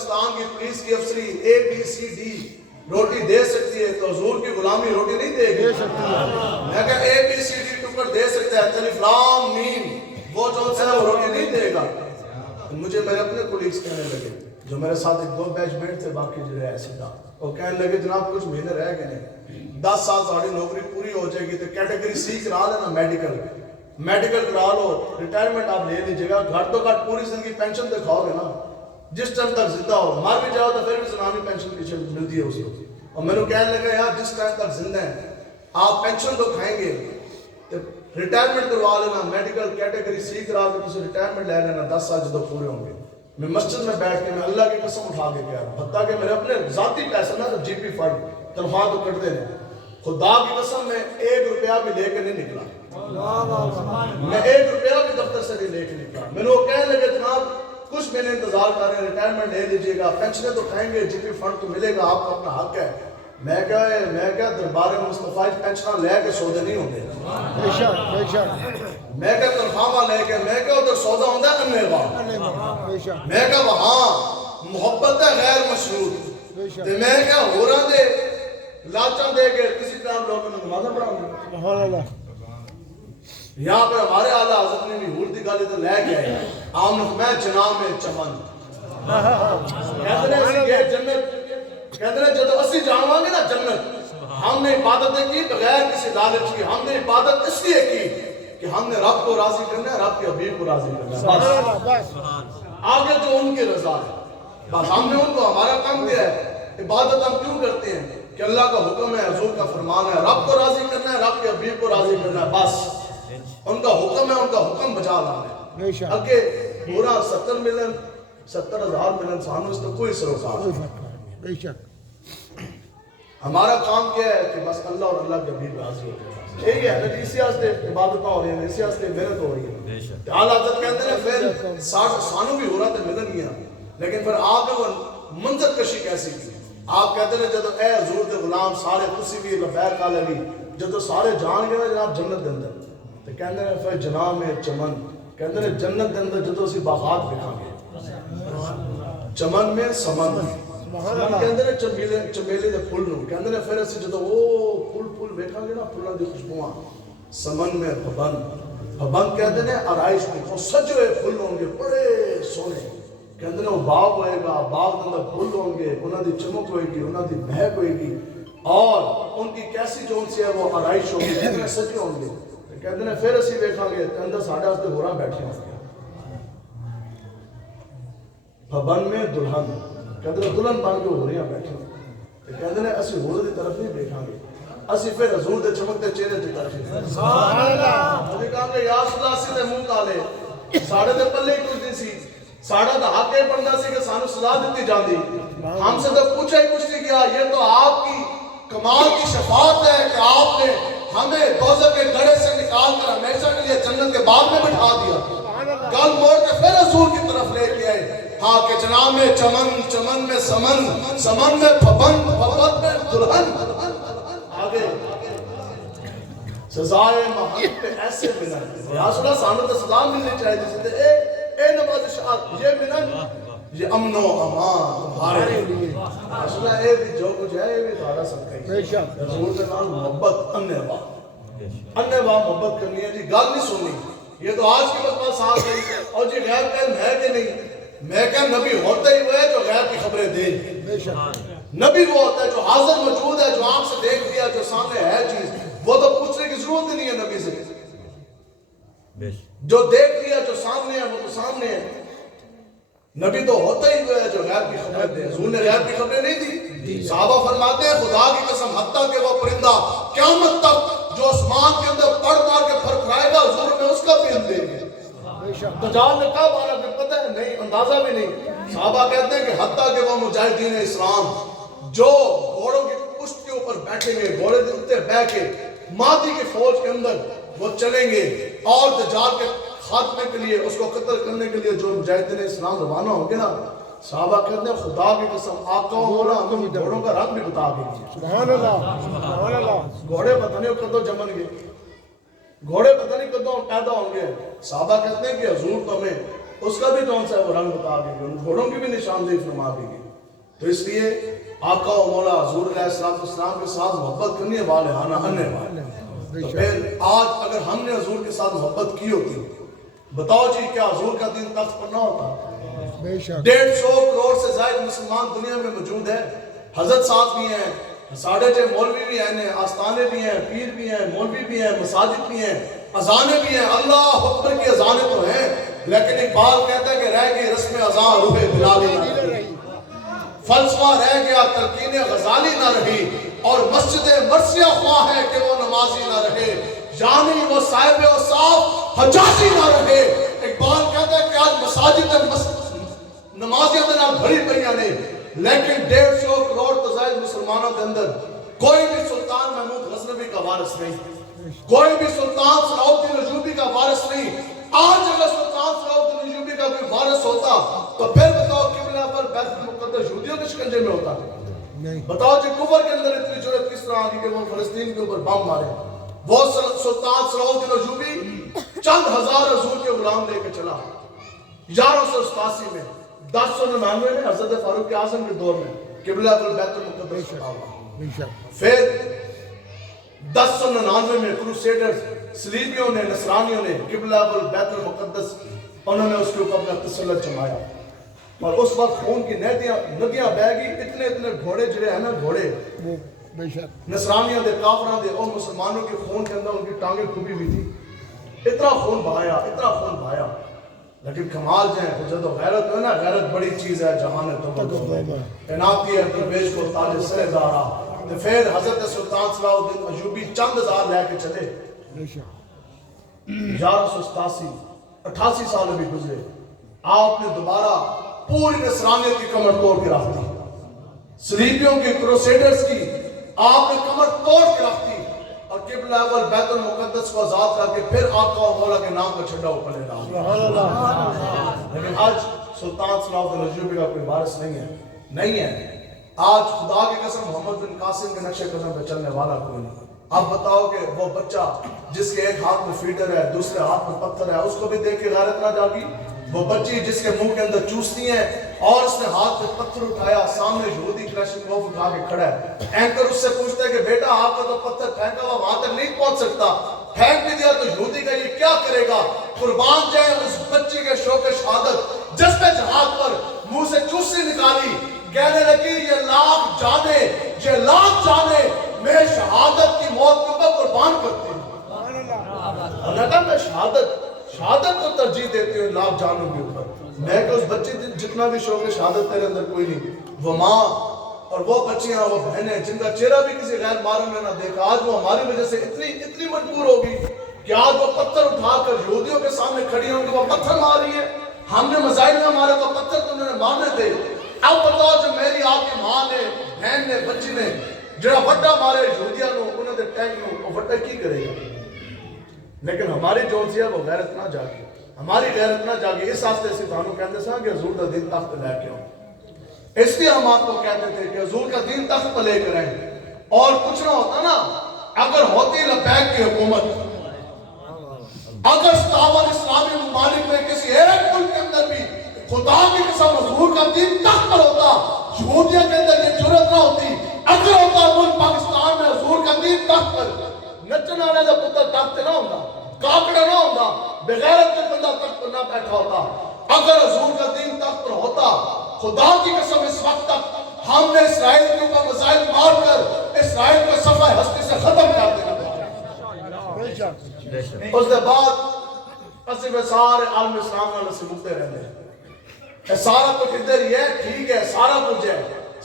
پاکستان کی پولیس کی افسری ABCD روٹی دے سکتی ہے تو حضور کی غلامی روٹی نہیں دے گی. میں کہا ABCD ٹکڑ دے سکتا ہے الف لام میم وہ جو ہے وہ روٹی نہیں دے گا. مجھے میرے اپنے کولیگز کہنے لگے جو میرے ساتھ ایک 2 بیچ میٹ تھے باقی جو ہے ایسے تھا وہ کہنے لگے جناب کچھ مہینے رہ گئے ہیں 10 سال تھوڑی نوکری پوری ہو جائے گی تو کیٹیگری C کرا لینا میڈیکل کرا لو ریٹائرمنٹ آپ لے لیجیے گا گھر تو گھر پوری زندگی پینشن دکھاؤ گے نا جس ٹائم تک زندہ ہو مر بھی جاؤ تو پھر بھی زنانی پینشن پیچھے ملتی ہے اس کو. اور میں نے کہنے لگا یار جس ٹائم تک زندہ ہیں آپ پینشن تو کھائیں گے تو ریٹائرمنٹ کروا لینا میڈیکل کیٹیگری C کرا کے تجھے ریٹائرمنٹ لے لینا 10 سال جدو پورے ہوں گے. میں مسجد میں بیٹھ کے میں اللہ کی قسم اٹھا کے کہہ رہا ہوں حتیٰ کہ میرے اپنے ذاتی پیسے نا جی پی فنڈ تنخواہ تو کٹتے ہیں خدا کی قسم میں 1 روپیہ بھی لے کے نہیں نکلا. میں 1 روپیہ بھی دفتر سے نہیں لے کے نکلا. میں نے وہ کہنے لگے جناب کچھ مہینے انتظار کر رہے ہیں ریٹائرمنٹ لے لیجیے گا پینشنیں تو کھائیں گے جی پی فنڈ تو ملے گا آپ کا اپنا حق ہے. میں کہا دربار مصطفیٰ پینشنہ لے کے سودے نہیں ہوندے. میں کہا تنخواہ لے کے میں کہا ادھر سودا ہوتا ہے اننے واہ. میں کہا وہاں محبت ہے غیر مشروط تو میں کہا ہو رہا دے لاچاں دے کے کسی طرح لوگوں نے نمازیں پڑھاؤں گے. یہاں پر ہمارے اعلیٰ حضرت نے بھی حور دی گالی تو لے گئے آمنت میں جناب میں چمن کہتے ہیں اسی گئے جنت کہتے ہیں جب اسی جاؤں گے نا جنت ہم نے عبادتیں کی بغیر کسی لالچ کی ہم نے عبادت اس لیے کی کہ ہم نے رب کو راضی کرنا ہے رب کے حبیب کو راضی کرنا ہے بس آگے جو ان کی رضا ہے بس ہم نے ان کو ہمارا کام دیا ہے. عبادت ہم کیوں کرتے ہیں کہ اللہ کا حکم ہے حضور کا فرمان ہے رب کو راضی کرنا ہے رب کے حبیب کو راضی کرنا ہے بس ان کا حکم ہے ان کا حکم بجا لانا ہے. اگے پورا 70 ملین 70,000 ملین سانوں اس تو کوئی سروکار نہیں. ہمارا کام کیا ہے کہ بس اللہ اور اللہ کے حبیب راضی ہو جائے. یہی ہے اسی واسطے عبادتیں ہو رہی ہیں اسی واسطے محنت ہو رہی ہے. اعلیٰ حضرت کہتے ہیں پھر 60 سانوں بھی ہو رہا تھا ملن گیا لیکن پھر آپ نے وہ منظر کشی کیسی کی. آپ کہتے ہیں جب اے حضور دے غلام سارے تسی بھی لبیک آلے بھی جب سارے جان گئے نا جناب جنت دے اندر تو کہتے ہیں پھر جناب میں چمن کہتے ہیں جنت دے اندر جدو اسی باغات دیکھاں گے چمن میں سمن کہتے ہیں چمیلے دے پھول نو کہتے ہیں پھر اسی جدو وہ پھول دیکھاں گے نا پھولاں دی خوشبوواں سمن میں پھبن کہتے ہیں آرائش میں وہ سجے ہوئے پھول ہوں گے بڑے سونے کہتے ہیں وہ باغ ہوئے گا باغ کے اندر پھول ہوں گے انہاں دی چمک ہوئے گی انہاں دی مہک ہوئے گی اور ان کی کیسی جو ان سے ہے وہ آرائش ہوگی کہتے ہیں سجے ہوں گے کہتے ہیں پھر اسی دیکھاں گے اندر ساڑھے واسطے ہو رہا بیٹھے ہوں گے پھبن میں دلہن کہتے ہیں دلہن بان کے ہو رہی ہیں بیٹھے ہوں کہتے ہیں اسی ہور دی طرف نہیں دیکھاں گے اسی پھر حضور دے چمکتے چہرے دی طرف نہیں سبحان اللہ مجھے کہا کہ یا رسول اللہ اسی دے منہ کالے ساڑھے دے پلے ہی کچھ نہیں سی ساڑھا دا حق ہے بندہ سی کہ سانو سزا دیتی جاندی ہم سے تو پوچھا ہی کچھ نہیں کیا یہ تو آپ کی کمال کی شفاعت ہے کہ آپ نے ہمیں دوزخ کے گڑھے سے نکال کر ہمیشہ کے لیے جنت کے باغ میں بٹھا دیا گل موڑ کے پھر رسول کی طرف لے کے آئے ہاں کہ جناب میں چمن چمن میں سمن سمن میں پھبن پھبن میں دلہن آگے سزائے محمد پہ ایسے منن یا رسول اللہ سانو تو سزا ملنی چاہیے تھی اے نماز شاعت یہ منن یہ امن و امان تمہارے لیے رسول اللہ اے بھی جو کچھ ہے یہ بھی تھوڑا صدقہ ہی رسول کے نام محبت اننے محبت کرنی ہے جی گل نہیں سننی یہ تو آج کی بات ساتھ ہے اور جی غیب علم ہے کہ نہیں میں کہا نبی ہوتا ہی وہ ہے جو غیب کی خبریں دے نبی وہ ہوتا ہے جو حاضر موجود ہے جو آنکھ سے دیکھ دیا جو سامنے ہے چیز وہ تو پوچھنے کی ضرورت نہیں ہے نبی سے جو دیکھ لیا جو سامنے ہے وہ تو سامنے ہے نبی تو ہوتا ہی وہ ہے جو غیب کی خبریں دے حضور نے غیب کی خبریں نہیں دی صحابہ فرماتے ہیں خدا کی قسم حتیٰ کہ وہ پرندہ قیامت تک جو آسمان کے اندر پڑ مار کے پھرپھرائے گا حضور میں اس کا بھی ہم دیں گے دجال نے کہا بارا کہ پتہ ہے نہیں اندازہ بھی نہیں صحابہ کہتے ہیں کہ حتیٰ کہ وہ مجاہدین اسلام جو گھوڑوں کی پشت کے اوپر بیٹھیں گے گھوڑے کے اوپر بیٹھ کے مادی کی فوج کے اندر وہ چلیں گے اور دجال کے خاتمے کے لیے اس کو قتل کرنے کے لیے جو مجاہدین اسلام روانہ ہوں گے نا صحابہ کہتے ہیں خدا کی قسم آقا و مولا ہمیں گھوڑوں کا رنگ بھی بتا دیجیے سبحان اللہ سبحان اللہ گھوڑے پتہ نہیں کدوں جمن گے گھوڑے پتہ نہیں کدوں پیدا ہوں گے صحابہ کہتے ہیں کہ حضور تو ہمیں اس کا بھی کون سا ہے وہ رنگ بتا دی گئی، ان گھوڑوں کی بھی نشاندہی فرما دی گئی. تو اس لیے آقا و مولا حضور علیہ السلام کے ساتھ محبت کرنے والے آنا آنے والے. تو پھر آج اگر ہم نے حضور کے ساتھ محبت کی ہوتی، بتاؤ جی کیا حضور کا دین تخت پر نہ ہوتا؟ 150 کروڑ سے زائد مسلمان دنیا میں موجود ہے. حضرت صاحب بھی ہیں، ساڑھے چھ مولوی بھی ہیں، آستانے بھی ہیں، پیر بھی ہیں، مولوی بھی ہیں، مساجد بھی ہیں، اذانے بھی ہیں. اللہ اکبر کی اذانے تو ہیں، لیکن اقبال کہتا ہے کہ رہ گئی رسم اذان روح بلالی نہ رہی، فلسفہ رہ گیا تلقین غزالی نہ رہی، اور مسجد مرثیہ خواہ ہے کہ وہ نمازی نہ رہے، یعنی وہ صاحب اوصاف حجازی نہ رہے. اقبال کہتا ہے کہ آج مساجد نمازیاں دے نال بھری پئیاں نے، لیکن 150 کروڑ تو زائد مسلمانوں کے اندر کوئی بھی سلطان محمود غزنوی کا وارث نہیں، کوئی بھی سلطان صلاح الدین ایوبی کا وارث نہیں. آج اگر سلطان صلاح الدین ایوبی کا کوئی وارث ہوتا تو پھر بتاؤ قبلہ پر بیت المقدس یہودیوں کے شکنجے میں ہوتا؟ بتاؤ جی کفر کے اندر اتنی جرأت کس طرح آگی کہ وہ فلسطین کے اوپر بم مارے؟ وہ سلطان صلاح الدین ایوبی چند ہزار حضور کے غلام لے کے چلا 1187 میں، 1099 میں حضرت فاروق اعظم کے دور میں قبلہ پر بیت المقدس فتح ہوا. پھر 1099 میں کروسیڈرز صلیبیوں نے، نصرانیوں نے قبلہ پر بیت المقدس انہوں نے اس کے اوپر اپنا تسلط جمایا، اور اس وقت خون کی ندیاں بہ گئی. اتنے گھوڑے جڑے ہیں نا، گھوڑے نصرانیوں دے، کافراں دے اور مسلمانوں کے خون کے اندر ان کی ٹانگیں کھبی ہوئی تھی. اتنا خون بہایا، اتنا خون بہایا. لیکن کمال جو ہے جب غیرت ہے نا، غیرت بڑی چیز ہے، جہان عنایتی ہے درویش کو تاج سر دارا. تو پھر حضرت سلطان صلاح الدین ایوبی چند ہزار لے کے چلے. 1188 سال ابھی گزرے، آپ نے دوبارہ پوری نصرانیت کی کمر توڑ کے رکھ دی. صلیبیوں کی، کروسیڈرز کی آپ نے کمر توڑ کے رکھ دی، اور قبلہ اول بیت المقدس کو آزاد کر کے پھر آقا و مولا کے نام کو چھڑا اوپر لے ڈالا. لیکن آج سلطان صلاح الدین ایوبی کا کوئی وارث نہیں ہے. آج خدا کی قسم محمد بن قاسم کے نقش قدم پہ چلنے والا کوئی نہیں. اب بتاؤ کہ وہ بچہ جس کے ایک ہاتھ میں فیڈر ہے، دوسرے ہاتھ میں پتھر ہے، اس کو بھی دیکھ کے غیرت نہ جاگی؟ وہ بچی جس کے منہ کے اندر چوستی ہیں اور اس نے ہاتھ میں پتھر اٹھایا، سامنے یہودی کلاشنکوف اٹھا کے کھڑا ہے، اینکر اس سے پوچھتا ہے کہ بیٹا آپ کا تو پتھر پھینکا ہوا وہاں تک نہیں پہنچ سکتا، پھینک بھی دیا تو یہودی کا یہ کیا کرے گا؟ قربان جائے اس بچی کے شوق شہادت جس پہ جہاد پر منہ سے چوسی نکالی، کہنے لگی یہ لاکھ جانے میں شہادت کی موت کے اوپر قربان کرتی ہوں. اللہ کہا میں شہادت کو ترجیح دیتی ہوں لاکھ جانوں کے اوپر. میں کہ اس بچی جتنا بھی شوق شہادت تیرے اندر کوئی نہیں، وہ ماں اور وہ بچیاں، وہ بہنیں جن کا چہرہ بھی کسی غیر ماروں میں نہ دیکھا، آج وہ ہماری وجہ سے اتنی مجبور ہوگی کہ آج وہ پتھر اٹھا کر یہودیوں کے سامنے کھڑی ہوں کہ وہ پتھر مار رہی ہے. ہم نے مزائل میں مارے تو پتھر تو انہوں نے مارنے تھے. اب بتاؤ جو میری آپ کی ماں نے، بہن نے، بچی نے جڑا وڈا مارے یہودیاں نو، انہوں نے ٹینک نو، وہ وڈا کی کرے گا؟ لیکن ہماری جو سی ہے وہ غیرت نہ جاگی، ہماری غیرت نہ جاگی. اس واسطے سے تانوں کہتے سا کہ حضور کا دین تخت لے کے آؤ. اس لیے ہم آپ کو کہتے تھے کہ حضور کا دین تخت پر لے کر آئیں. اور کچھ نہ ہوتا نا، اگر ہوتی لبیک کی حکومت، اگر 57 اسلامی ممالک میں کسی ایک ملک کے اندر بھی خدا کی قسم حضور کا دین تخت پر ہوتا، یہودیہ کے اندر یہ جرأت نہ ہوتی. اگر ہوتا ملک پاکستان میں حضور کا دین تخت پر، نچن والے کا پتر تخت نہ ہوتا، کاکڑا نہ ہوتا، بغیرت کے بندہ تخت پر نہ بیٹھا ہوتا. اگر حضور کا دین تخت پر ہوتا، خدا کی قسم اس وقت تک ہم نے اسرائیل کے اوپر میزائل مار کر اسرائیل کو صفحہ ہستی سے ختم کر دینا. اس کے بعد اصف سارے عالم اسلام والے سے ملتے رہتے ہیں. سارا کچھ ادھر ہی ہے، ٹھیک ہے، سارا کچھ ہے،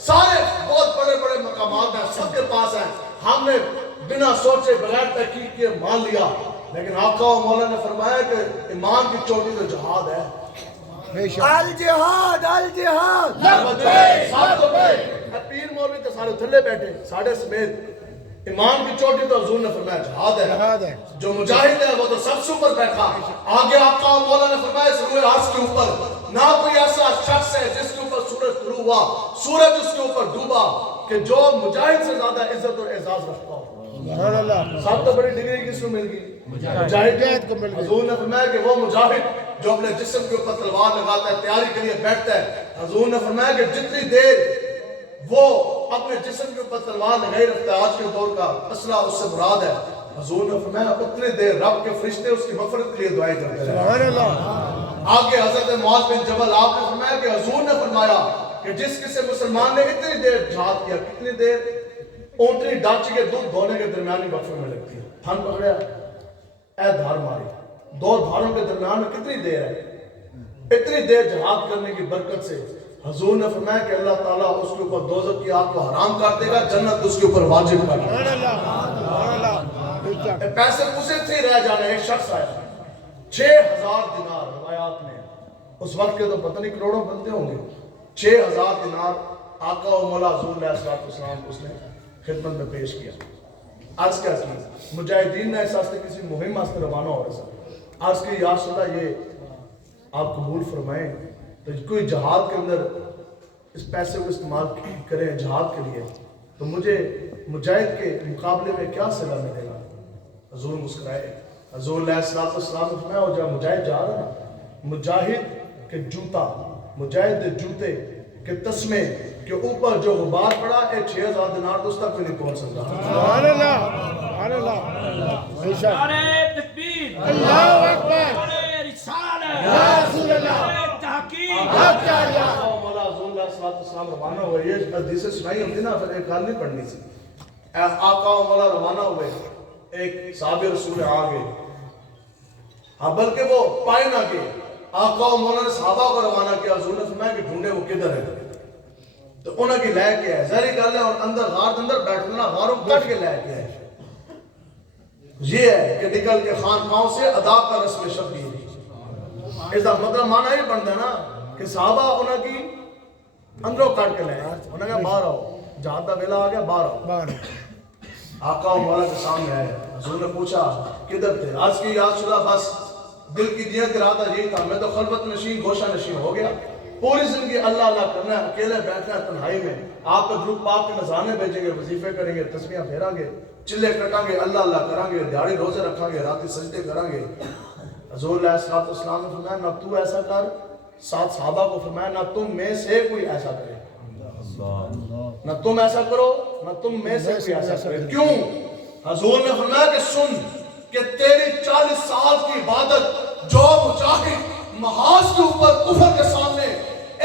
سارے بہت بڑے مقامات ہیں، سب کے پاس ہیں. ہم نے بنا سوچے بغیر تحقیق کے مان لیا. لیکن آقا و مولا نے فرمایا کہ ایمان کی چوٹی تو جہاد ہے. الجہاد الجہاد پیر مولوی تو سارے تھلے بیٹھے ساڑھے سمیت. ایمان کی چوٹی تو حضور نے فرمایا جہاد ہے. جو مجاہد ہے وہ تو سب سے اوپر بیٹھا. آگے آقا و مولا نے فرمایا اس روئے عرش کے اوپر نہ کوئی ایسا شخص ہے جس کے اوپر سورج طلوع ہوا، سورج اس کے اوپر ڈوبا، کہ جو مجاہد سے زیادہ عزت اور اعزاز رکھتا ہو. سب تو بڑی ڈگری کس کو مل گئی؟ مجاہد کو مل گئی. حضور نے فرمایا کہ وہ مجاہد جو اپنے جسم کے اوپر تلوار لگاتا ہے تیاری کے لیے بیٹھتا ہے. حضور نے فرمایا کہ جتنی دیر وہ اپنے جسم کے اوپر تلوار لگائی رکھتا ہے, آج کے دور کا مسئلہ اس سے مراد ہے, حضور نے فرمایا اتنے دیر رب کے فرشتے اس کی مغفرت کے لیے دعائیں کرتے ہیں. سبحان اللہ. آگے حضرت معاذ بن جبل آپ نے فرمایا کہ حضور نے فرمایا کہ جس کسی مسلمان نے اتنی دیر جہاد کیا, کتنی دیر اونٹنی ڈانچ کے دودھ دھونے کے درمیانی وقفے میں لگتی ہے. تھن پکڑیا, اے دھار ماری, دو دھاروں کے درمیان میں کتنی دیر ہے, اتنی دیر جہاد کرنے کی برکت سے حضور نے فرمایا کہ اللہ تعالیٰ اس کے اوپر دوزخ کی آگ کو حرام کر دے گا, جنت اس کے اوپر واجب کر دے گا. پیسے پوسے تھے رہ جانے. ایک شخص آیا 6000 دینار روایات میں, اس وقت کے تو پتہ نہیں کروڑوں بنتے ہوں گے, 6000 دینار آقا و مولا حضور علیہ السلام کو اس نے خدمت میں پیش کیا. عرض کیا کی مجاہدین نے اس واسطے کسی مہم واسطے روانہ ہو رہا تھا. عرض کی یا رسول اللہ یہ آپ قبول فرمائیں تو کوئی جہاد کے اندر اس پیسے کو استعمال کریں جہاد کے لیے تو مجھے مجاہد کے مقابلے میں کیا صلہ ملے گا. حضور مسکرائے. حضور علیہ السلام نے فرمایا جب مجاہد جا رہا ہے, مجاہد کے جوتا, مجاہد جوتے کے تسمے کے اوپر جو غبار پڑا ہے 6000 دینار تو اس تک بھی نہیں پہنچ سکتا. سبحان اللہ. سبحان اللہ. نعرہ تکبیر, اللہ اکبر. نعرہ رسالت, یا رسول اللہ. نعرہ تحقیق. حق کیا یا مولا حضور علیہ السلام روانہ ہوئے. یہ حدیثیں سنائی ہوتی نا, پھر ایک گل نہیں پڑھنی سی. آقا و مولا روانہ ہوئے, ایک صحابی رسول آگے, ہاں بلکہ وہ پائے نہ گئے. آقا و مولا نے صحابہ کو روانہ کیا. حضور نے فرمایا کہ ڈھونڈے وہ کدھر ہے, تو انہوں کی لے کے ہے. ظاہری گل ہے اور اندر غار کے اندر بیٹھنا, غاروں کٹ کے لے کے ہے. یہ ہے کہ نکل کے خانقاہوں سے ادا کا رسم شبیر. اس کا مطلب معنی یہ بنتا ہے نا کہ صحابہ انہوں کی اندروں کٹ کے لے, انہوں نے کہا باہر آؤ, جہاد کا ویلا آ گیا, باہر آؤ. بار آقا و مولا کے سامنے آئے. حضور نے پوچھا کدھر تھے. آج کی یاد شدہ بس دل کی دیت ارادہ یہی تھا, میں تو خلوت نشین گوشہ نشین ہو گیا. پوری زندگی اللہ اللہ کرنا ہے, اکیلے بیٹھنا ہے تنہائی میں. آپ کو درود پاک کے نذرانے بھیجیں گے, وظیفے کریں گے, تسبیحاں پھیریں گے, چلے کٹیں گے, اللہ اللہ کریں گے, دیہڑی روزے رکھیں گے, راتی سجدے کریں گے. حضور علیہ السلام نے فرمایا نہ تو ایسا کر, ساتھ صحابہ کو فرمایا نہ تم میں سے کوئی ایسا کرے, نہ تم ایسا کرو نہ تم میں سے کوئی ایسا کرے. کیوں؟ حضور نے فرمایا کہ سن کہ تیری 40 سال کی عبادت جو مجاہد محاذ کے اوپر کفر کے سامنے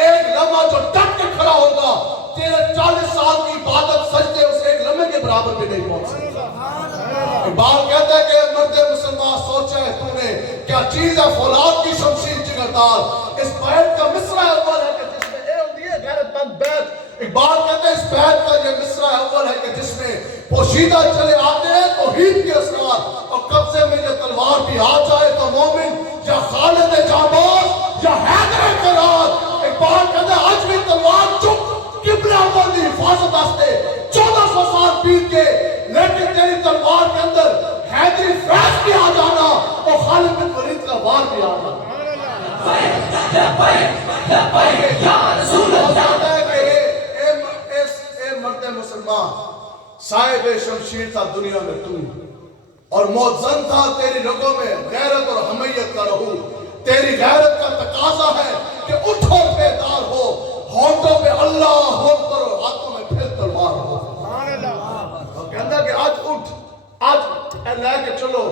ایک لمحہ جو ڈٹ کے کھڑا ہوگا, تیرے 40 سال کی عبادت سجدے اس ایک لمحے کے برابر بھی نہیں پہنچ سکتا. اقبال کہتا ہے کہ مرد مسلمان سوچا ہے تو نے کیا چیز ہے فولاد کی شمشیر جگردار. اس بیت کا مصرع اول ہے کہ جس میں اے ہوتی ہے غیرت مند بیت. اقبال کہتا ہے اس بیت کا یہ مصرع اول ہے کہ جس میں پوشیدہ چلے آتے ہیں توحید کے اسرار, اور قبضے میں یہ تلوار بھی آ جائے تو مومن یا خالد جانباز یا حیدر کرار. اقبال کہتا ہے آج بھی تلوار چپ قبلہ اول دی حفاظت واسطے 1400 سال بیت کے, لیکن تیری تلوار کے اندر حیدری فیض بھی آ جانا اور خالد بن ولید کا وار بھی آ جانا. اے مرد مسلمان صاحب شمشیر تھا دنیا میں تو, اور موزن تھا تیری رگوں میں غیرت اور حمیت کا رہو. تیری غیرت کا تقاضا ہے کہ اٹھو بیدار ہو, ہونٹوں پہ اللہ اکبر اور ہاتھوں میں پھر تلوار ہو. کہتا کہ آج اٹھ, آج لے کے چلو.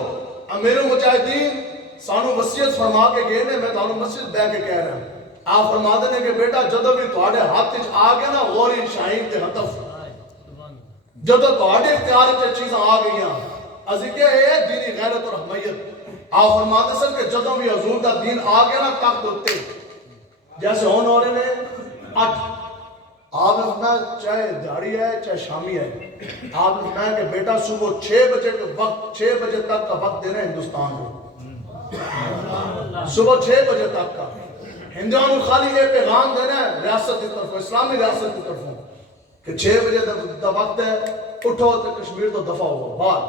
امیر مجاہدین سانو وصیت فرما کے گئے نے, میں تانوں مسجد بہ کے کہہ رہا ہوں. آپ فرما دے کہ بیٹا جدوں بھی تہاڈے ہاتھ وچ آ گیا نا غوری شاہین تے ہتف, جدوں تہاڈے اختیار وچ چیزاں آ گئیاں, اسی کہ اے دینی غیرت اور حمیت. آپ فرما دے سن کہ جدوں بھی حضور دا دین آ گیا نا تخت اتے جیسے ہون ہو رہے نے 8, آپ نے فرمایا چاہے دیہڑی ہے چاہے شامی ہے, آپ نے فرمایا کہ بیٹا صبح 6 بجے کے وقت 6 بجے تک کا وقت دینا ہندوستان کو, صبح 6 بجے تک کا. ہندوانوں خالی یہ پیغام دینا ہے ریاست کی طرف, اسلامی ریاست کی طرف کہ 6 بجے دا وقت ہے, اٹھو تو کشمیر تو دفع ہو باہر.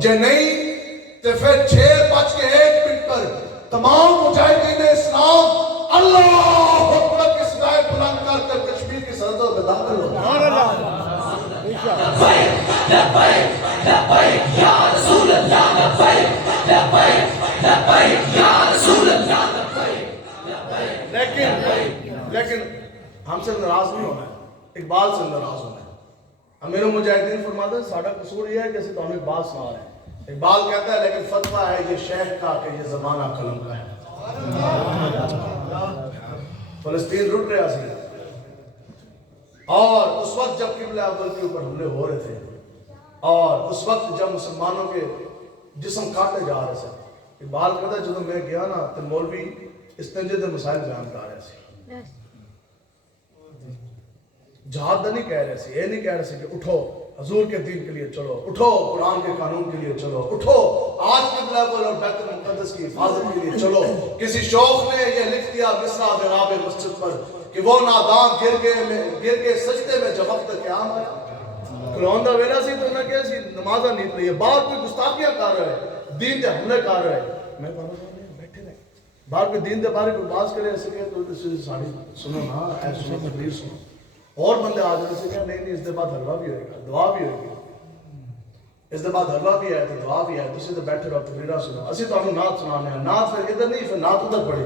جے نہیں تو پھر 6:01 پر تمام مجاہدین اسلام اللہ اکبر کی صدائے بلند کر کر کشمیر کی سرحدوں میں داخل ہو. سبحان اللہ. لبیک لبیک لبیک یا رسول اللہ, لبیک لبیک لبیک لیکن ہم سے ناراض نہیں ہونا ہے، اقبال سے ناراض ہونا ہے۔ امیر المجاہدین فرماتا ہے ساڈا قصور یہ ہے کہ اسی تمہیں اقبال سنا رہے ہیں۔ اقبال کہتا ہے لیکن فتویٰ ہے یہ شیخ کا کہ یہ زمانہ قلم کا ہے۔ فلسطین رٹ رہا سی اور اس وقت جب قبلہ اول کے اوپر حملے ہو رہے تھے اور اس وقت جب مسلمانوں کے جسم کاٹے جا رہے تھے، اقبال کہتا ہے جب میں گیا نا تو مولوی استنجے دے مسائل بیان کر رہے تھے، جہاد نہیں کہہ رہے تھے، یہ نہیں کہہ رہے تھے کہ اٹھو حضور کے دین کے لیے چلو، اٹھو قرآن کے قانون کے لیے چلو، اٹھو آج قبلہ اول اور بیت المقدس کی حفاظت کے لیے چلو۔ کسی شوخ نے یہ لکھ دیا مصرع بغاب مسجد پر کہ وہ نادان گر کے سجدے میں جب وقت قیام آیا۔ قرآن دا ویلا سی تو انہیں کہا سی نمازہ نیت رہی ہے، بعد کوئی گستاخیاں کر رہے ہیں، دین دے حملے کر رہے ہیں۔ میں کہا بیٹھے رہے بعد کوئی دین دے بارے کوئی باز کرے ایسے کہ تو ساری سنو نا، اے سنو تقریر سنو، اور بندے آ جانے سے کہا نہیں اس دے بعد حلوہ بھی ہوئے گا، دعا بھی ہوئے گی، اس دے بعد حلوہ بھی ہے تو دعا بھی ہے، تسی تو بیٹھے رہو تقریرہ سنو، اسی تو ہمیں نعت سنانے ہیں، نعت پھر ادھر نہیں پھر نعت ادھر پڑی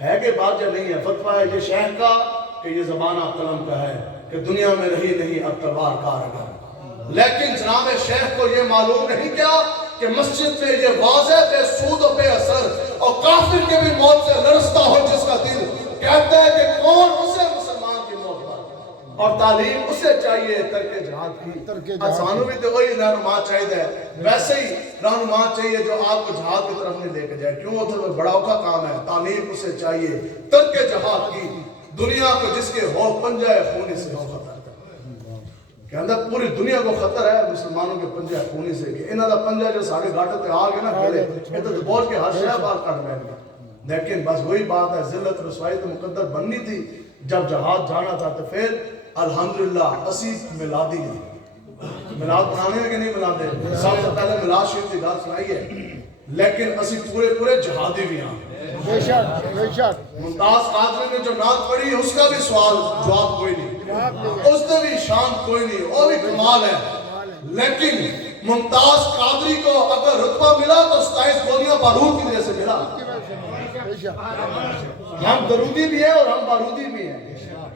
ہے کہ بات یا نہیں ہے۔ فتویٰ ہے یہ شیخ کا کہ یہ زمانہ قلم کا ہے کہ دنیا میں رہی نہیں اب تلوار کارگر۔ لیکن جناب شیخ کو یہ معلوم نہیں کیا کہ مسجد میں یہ واضح بے سود و بے اثر اور کافر کے بھی موت سے لرزتا ہو جس کا دل کہتا ہے کہ کون اسے مسلمان کی موت پر، اور تعلیم اسے چاہیے ترک جہاد کی۔ آسانوں بھی تو وہی رہنما چاہیے، ویسے ہی رہنما چاہیے جو آپ کو جہاد کی طرف نہیں لے کے جائے، کیوں ادھر بڑا اوکھا کام ہے۔ تعلیم اسے چاہیے ترک جہاد کی، دنیا کو جس کے ہو پنجہ خونی سے ہو خطر کہ اندر پوری دنیا کو خطر ہے مسلمانوں کے پنجہ خونی سے کہ انہاں دا پنجہ جو سارے گاٹے تے آ گئے نا کھڑے یہ تو بوجھ کے ہر شے باہر کٹ رہے ہیں۔ لیکن بس وہی بات ہے، ذلت رسوائی تو مقدر بننی تھی، جب جہاد جانا تھا تو پھر الحمدللہ اسی میلادی میلاد منانے ہیں کہ نہیں مناتے، سب سے پہلے میلاد شریف کی بات سنائی ہے، لیکن اسی پورے جہادی بھی ہیں۔ بے شک بے شک ممتاز قادری نے جو نعت پڑھی اس کا بھی سوال جواب کوئی نہیں، اس نے بھی شان کوئی نہیں، وہ بھی کمال ہے۔ لیکن ممتاز قادری کو اگر رتبہ ملا تو 27 گولیاں بارود کی وجہ سے ملا۔ بے شک ہم درودی بھی ہیں اور ہم بارودی بھی ہیں۔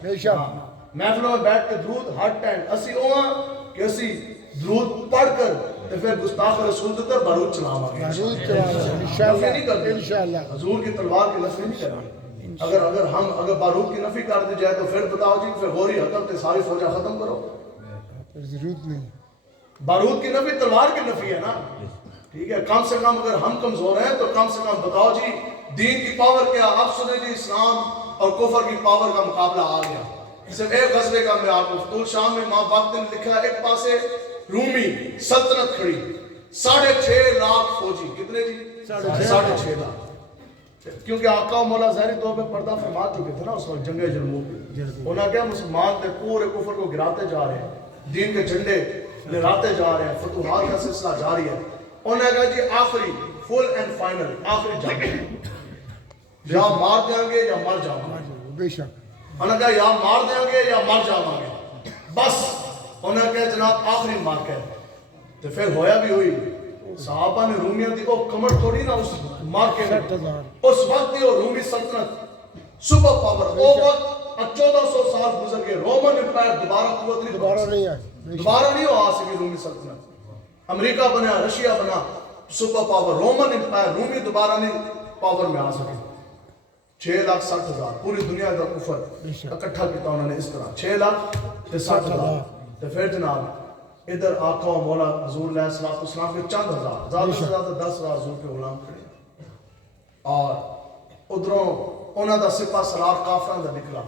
بے شک محفلوں میں بیٹھ کے درود ہر ٹائم اسی اوہاں کہ اسی درود پڑھ کر تو پھر گستاخ رسول دیتا بارود چلاواں گے، نفی نہیں کرتے، انشاءاللہ حضور کی تلوار کی نفی نہیں کرتے۔ اگر بارود کی نفی کر دی جائے تو پھر بتاؤ جی پھر غوری حتم تے ساری فوجہ ختم کرو۔ ضرورت نہیں، بارود کی نفی تلوار کی نفی ہے نا، ٹھیک ہے، کم سے کم اگر ہم کمزور ہیں تو کم سے کم بتاؤ جی دین کی پاور کیا۔ اب سنیں جی اسلام اور کفر کی پاور کا مقابلہ آ گیا۔ صرف ایک غزوے کا میں آپ کو طول شام میں ماں باپ نے لکھا ہے، ایک پاسے رومی سلطنت کھڑی 6.5 لاکھ فوجی، کتنے جی 6.5 لاکھ، کیونکہ آقا و مولا ظاہری طور پہ پردہ فرما چکے تھے نا اس وقت جنگ جرموک میں۔ انہوں نے کہا مسلمان تے پورے کفر کو گراتے جا رہے ہیں، دین کے جھنڈے لہراتے جا رہے ہیں، فتوحات کا سلسلہ جاری ہے۔ انہوں نے کہا جی آخری فل اینڈ فائنل آخری جنگ، یا مار دیں گے یا مر جاؤں گے۔ بے شک انہوں نے کہا یا مار دیں گے یا مر جاؤں گے، بس انہوں نے کہا جناب آخری مار کے تو پھر ہویا بھی ہوئی۔ صحابہ نے رومیاں دی وہ کمر توڑی نا اس مار کے، اس وقت یہ رومی سلطنت سپر پاور، وہ وقت 1400 سال گزر گئے، رومن امپائر دوبارہ قوت نہیں آئے، دوبارہ نہیں ہو آ سکی رومی سلطنت۔ امریکہ بنا، رشیا بنا سپر پاور، رومن امپائر رومی دوبارہ نہیں پاور میں آ سکے۔ 6,60,000 پوری دنیا کا کفر اکٹھا کیتا انہوں نے اس طرح 6,60,000۔ تو پھر جناب ادھر آقا و مولا حضور علیہ السلام کے چند ہزار، زیادہ سے زیادہ 10,000 حضور کے غلام کھڑے، اور ادھروں انہوں دا سپہ سلار کافران دا نکلا۔